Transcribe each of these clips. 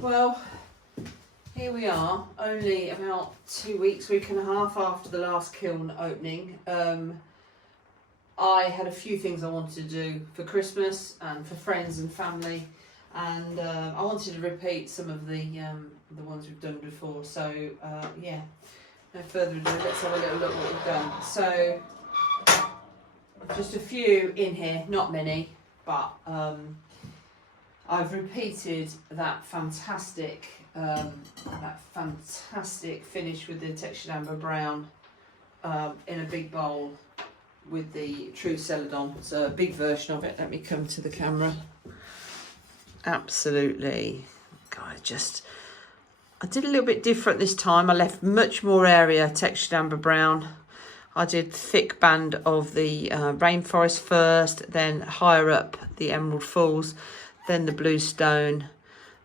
Well, here we are, only about 2 weeks, week and a half after the last kiln opening. I had a few things I wanted to do for Christmas and for friends and family, and I wanted to repeat some of the ones we've done before. So yeah, no further ado, let's have a little look what we've done. So just a few in here, not many, but I've repeated that fantastic finish with the textured amber brown in a big bowl with the true Celadon. So a big version of it. Let me come to the camera. Absolutely, God, I did a little bit different this time. I left much more area textured amber brown. I did thick band of the rainforest first, then higher up the emerald falls, then the bluestone,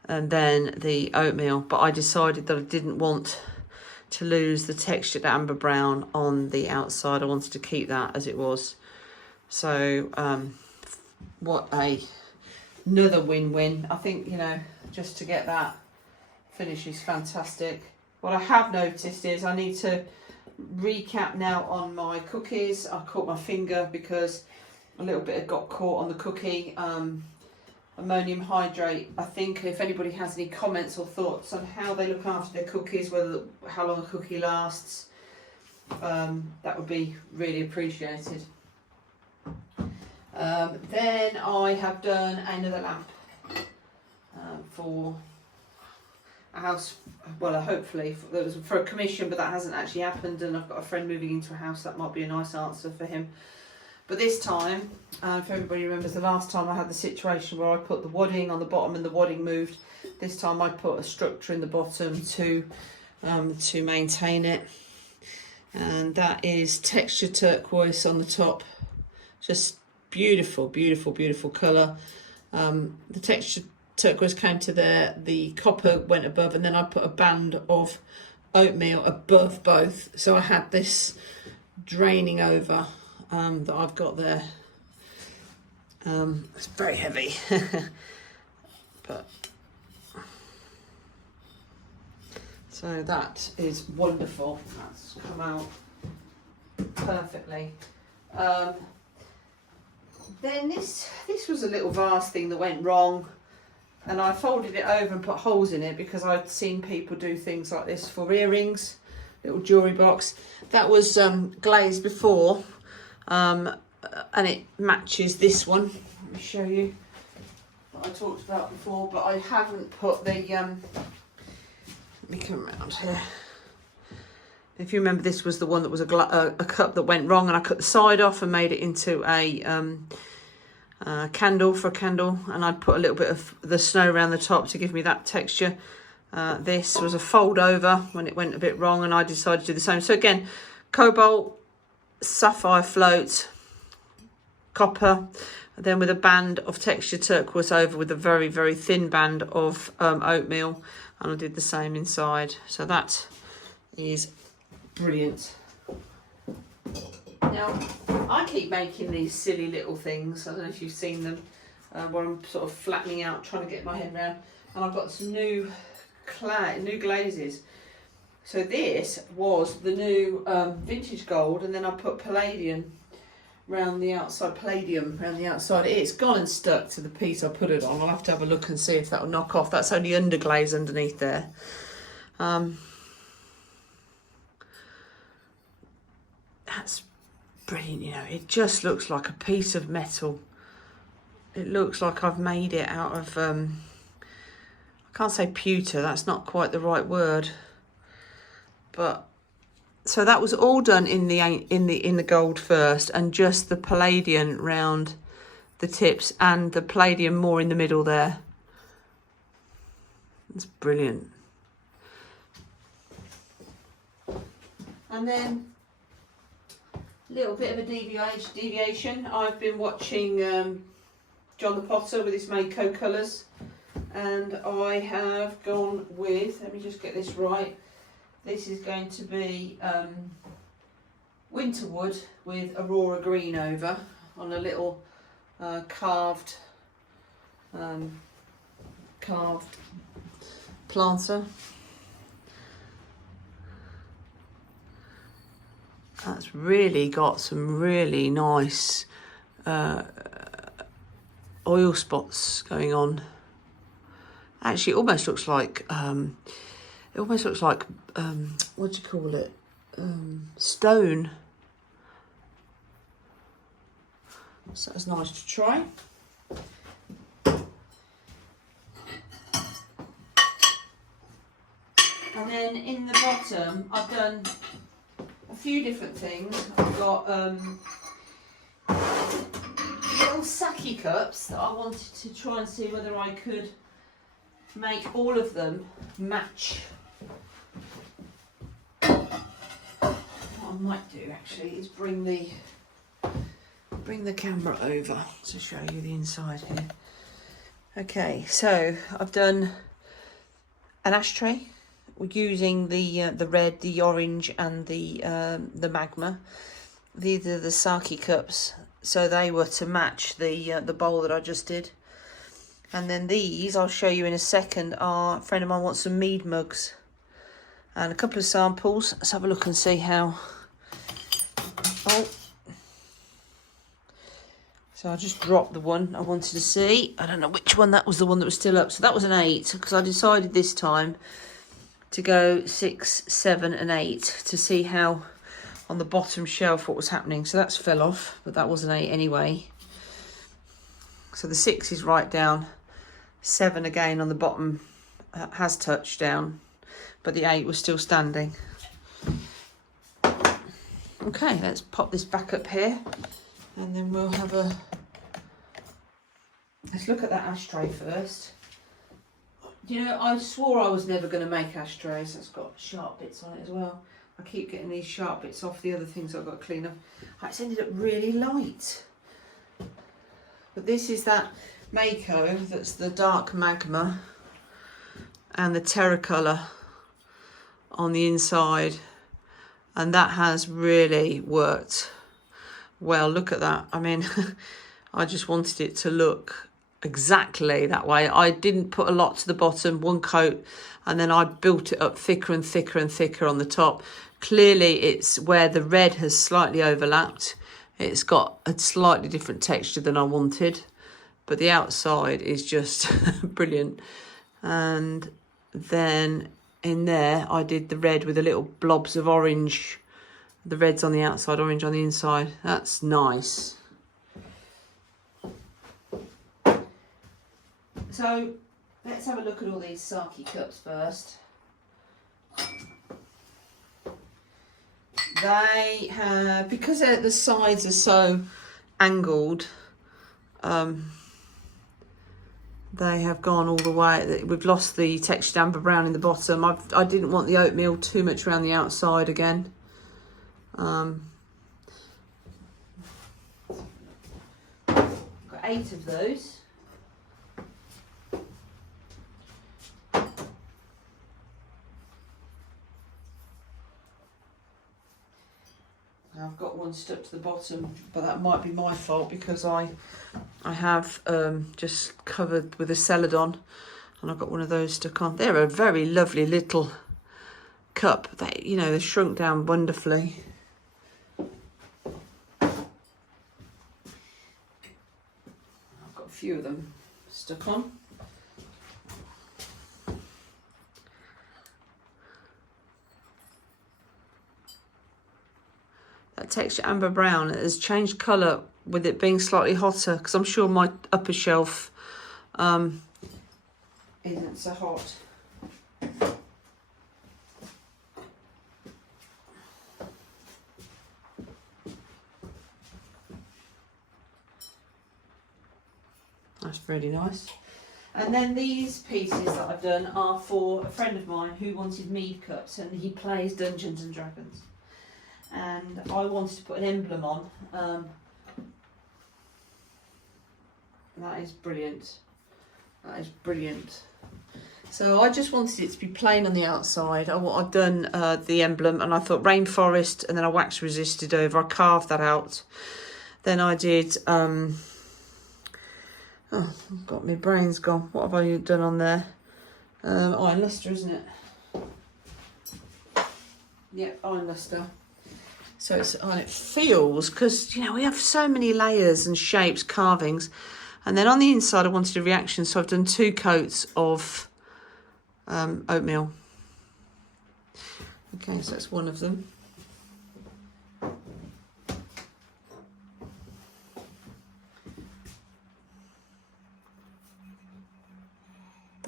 and then the oatmeal. But I decided that I didn't want to lose the textured amber brown on the outside. I wanted to keep that as it was. So what another win-win. I think, you know, just to get that finish is fantastic. What I have noticed is I need to recap now on my cookies. I caught my finger because a little bit got caught on the cookie. Ammonium hydrate. I think if anybody has any comments or thoughts on how they look after their cookies, how long a cookie lasts, that would be really appreciated. Then I have done another lamp for a house. Well, hopefully that was for a commission, but that hasn't actually happened, and I've got a friend moving into a house. That might be a nice answer for him. But this time, if everybody remembers, the last time I had the situation where I put the wadding on the bottom and the wadding moved. This time I put a structure in the bottom to maintain it, and that is textured turquoise on the top. Just beautiful, beautiful, beautiful colour. The textured turquoise came to there, the copper went above, and then I put a band of oatmeal above both. So I had this draining over. That I've got there. It's very heavy, but so that is wonderful. That's come out perfectly. Then this was a little vase thing that went wrong, and I folded it over and put holes in it because I'd seen people do things like this for earrings, little jewellery box. That was glazed before. And it matches this one. Let me show you what I talked about before, but I haven't put the let me come around here. If you remember, this was the one that was a cup that went wrong, and I cut the side off and made it into a candle for a candle, and I'd put a little bit of the snow around the top to give me that texture. This was a fold over when it went a bit wrong, and I decided to do the same. So again, cobalt, sapphire float, copper, then with a band of textured turquoise over with a very, very thin band of oatmeal, and I did the same inside. So that is brilliant. Now, I keep making these silly little things. I don't know if you've seen them, where I'm sort of flattening out, trying to get my head around, and I've got some new glazes. So this was the new vintage gold, and then I put palladium round the outside. It's gone and stuck to the piece I put it on. I'll have to have a look and see if that will knock off. That's only underglaze underneath there. That's brilliant, you know. It just looks like a piece of metal. It looks like I've made it out of I can't say pewter, that's not quite the right word. But so that was all done in the gold first, and just the palladium round the tips, and the palladium more in the middle there. It's brilliant. And then a little bit of a deviation. I've been watching John the Potter with his Mayco colours, and I have gone with, let me just get this right. This is going to be Winterwood with Aurora Green over on a little carved planter. That's really got some really nice oil spots going on. Actually, it almost looks like what do you call it? Stone. So that's nice to try. And then in the bottom, I've done a few different things. I've got little sake cups that I wanted to try and see whether I could make all of them match. What I might do actually is bring the camera over to show you the inside here. Okay, so I've done an ashtray using the red, the orange, and the magma. These are the sake cups, so they were to match the bowl that I just did. And then these, I'll show you in a second, are a friend of mine wants some mead mugs and a couple of samples. Let's have a look and see how. Oh, so I just dropped the one I wanted to see. I don't know which one, that was the one that was still up. So that was an 8, because I decided this time to go 6, 7 and 8 to see how on the bottom shelf what was happening. So that's fell off, but that was an 8 anyway. So the 6 is right down, 7 again on the bottom has touched down, but the 8 was still standing. Okay, let's pop this back up here, and then we'll have a, let's look at that ashtray first. You know, I swore I was never going to make ashtrays. It's got sharp bits on it as well. I keep getting these sharp bits off the other things I've got to clean up. It's ended up really light. But this is that Mayco, that's the dark magma, and the Terracolor on the inside. And that has really worked well. Look at that. I mean, I just wanted it to look exactly that way. I didn't put a lot to the bottom, one coat, and then I built it up thicker and thicker and thicker on the top. Clearly it's where the red has slightly overlapped. It's got a slightly different texture than I wanted, but the outside is just brilliant. And then in there I did the red with the little blobs of orange. The red's on the outside, orange on the inside. That's nice. So let's have a look at all these sake cups first. They have, because the sides are so angled, they have gone all the way. We've lost the textured amber brown in the bottom. I didn't want the oatmeal too much around the outside again. Got 8 of those. I've got one stuck to the bottom, but that might be my fault because I have just covered with a celadon, and I've got one of those stuck on. They're a very lovely little cup. They, you know, they shrunk down wonderfully. I've got a few of them stuck on. That texture amber brown has changed colour with it being slightly hotter, because I'm sure my upper shelf isn't so hot. That's really nice. And then these pieces that I've done are for a friend of mine who wanted mead cups, and he plays Dungeons and Dragons. And I wanted to put an emblem on. That is brilliant. That is brilliant. So I just wanted it to be plain on the outside. I've done the emblem, and I thought rainforest, and then I wax resisted over. I carved that out. Then I did, oh, got my brains gone. What have I done on there? Iron luster, isn't it? Yep, iron luster. So it's, and it feels, because, you know, we have so many layers and shapes, carvings. And then on the inside, I wanted a reaction. So I've done 2 coats of oatmeal. Okay, so that's one of them.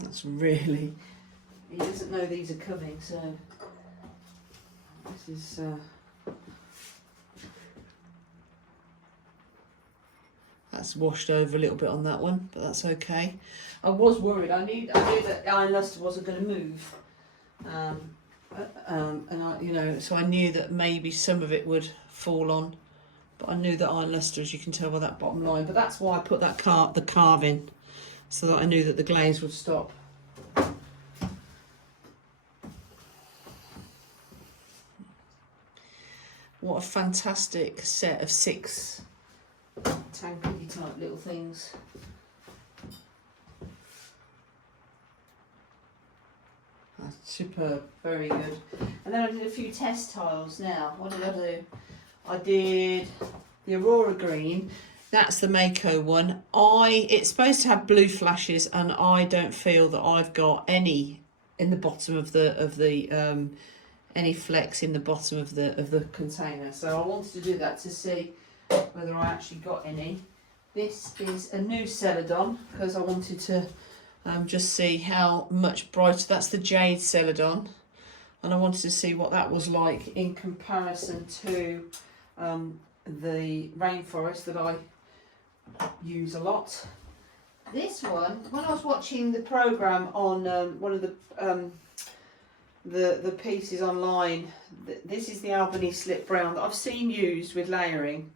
That's really, he doesn't know these are coming, so this is that's washed over a little bit on that one, but that's okay. I was worried. I knew that iron luster wasn't going to move, and I, you know, so I knew that maybe some of it would fall on, but I knew that iron luster, as you can tell by that bottom line. But that's why I put that the carving, so that I knew that the glaze would stop. What a fantastic set of 6 tankardy type little things. That's superb, very good. And then I did a few test tiles now. What did I do? I did the Aurora Green. That's the Mayco one. It's supposed to have blue flashes, and I don't feel that I've got any in the bottom of the any flecks in the bottom of the container. So I wanted to do that to see whether I actually got any. This is a new Celadon, because I wanted to just see how much brighter. That's the Jade Celadon, and I wanted to see what that was like in comparison to the Rainforest that I use a lot. This one, when I was watching the programme on one of the pieces online, this is the Albany Slip Brown that I've seen used with layering,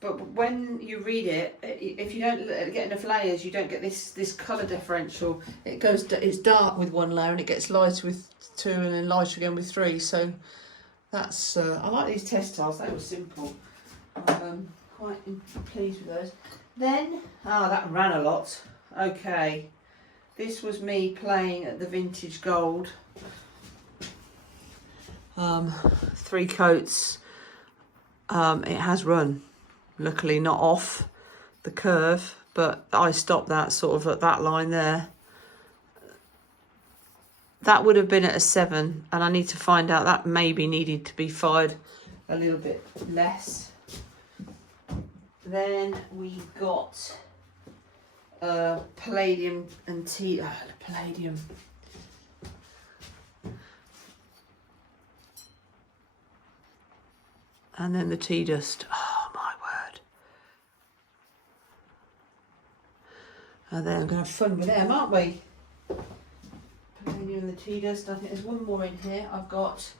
but when you read it, if you don't get enough layers, you don't get this colour differential. It's dark with 1 layer and it gets lighter with 2 and then lighter again with 3. So that's I like these test tiles. They were simple. I'm quite pleased with those. Then that ran a lot. Okay, this was me playing at the Vintage Gold. 3 coats. It has run, luckily not off the curve, but I stopped that sort of at that line there. That would have been at a 7, and I need to find out, that maybe needed to be fired a little bit less. Then we got palladium and palladium. And then the tea dust. Oh my word. And then I'm going to have fun with them, aren't we? Palladium and the tea dust. I think there's one more in here. I've got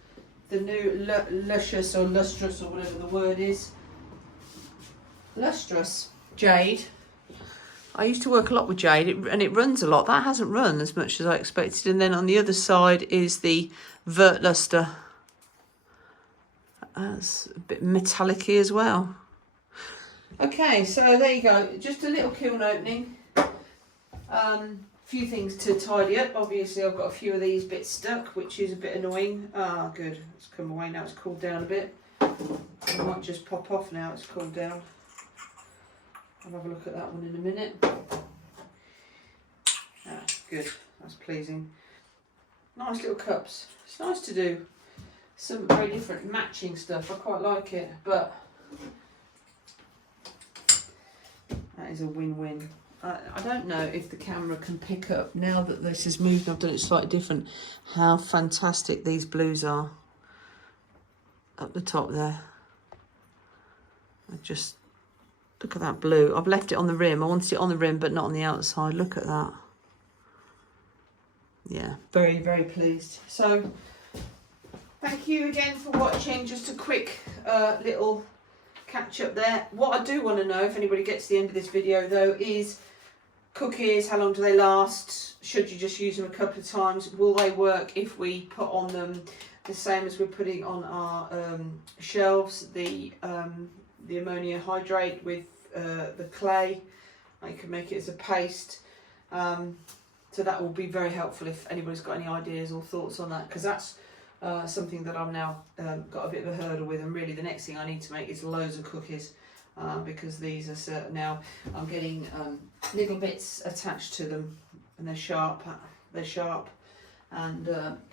the new luscious or lustrous or whatever the word is. Lustrous jade. I used to work a lot with jade, and it runs a lot. That hasn't run as much as I expected. And then on the other side is the vert luster. That's a bit metallic-y as well. Okay, so there you go. Just a little kiln opening. Few things to tidy up. Obviously, I've got a few of these bits stuck, which is a bit annoying. Ah, good. It's come away now. It's cooled down a bit. It might just pop off now. It's cooled down. I'll have a look at that one in a minute. Ah, good. That's pleasing. Nice little cups. It's nice to do some very different matching stuff. I quite like it, but that is a win-win. I don't know if the camera can pick up, now that this has moved and I've done it slightly different, how fantastic these blues are up the top there. I just look at that blue. I've left it on the rim. I wanted it on the rim but not on the outside. Look at that. Yeah, very, very pleased. So thank you again for watching. Just a quick little catch up there. What I do want to know, if anybody gets to the end of this video though, is cookies. How long do they last? Should you just use them a couple of times? Will they work if we put on them the same as we're putting on our shelves, the ammonia hydrate with the clay? I can make it as a paste. So that will be very helpful if anybody's got any ideas or thoughts on that, because that's something that I've now got a bit of a hurdle with, and really the next thing I need to make is loads of cookies, because these are certain now I'm getting little bits attached to them, and they're sharp, and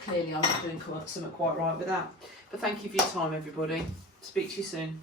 clearly I'm not doing something quite right with that. But thank you for your time, everybody. Speak to you soon.